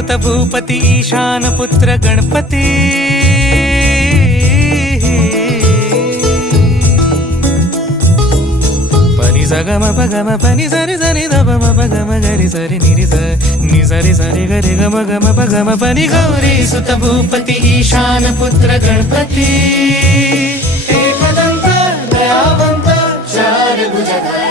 सुत भूपती ईशान पुत्र गणपती पनी सगम पगम पनी सरी सरी दम पगम गरी सरी निरी नि सरी सरी गरी गम गम पगम पनी गौरी सुत भूपती ईशान पुत्र गणपती एकदंत दयावंत चार भुजधारी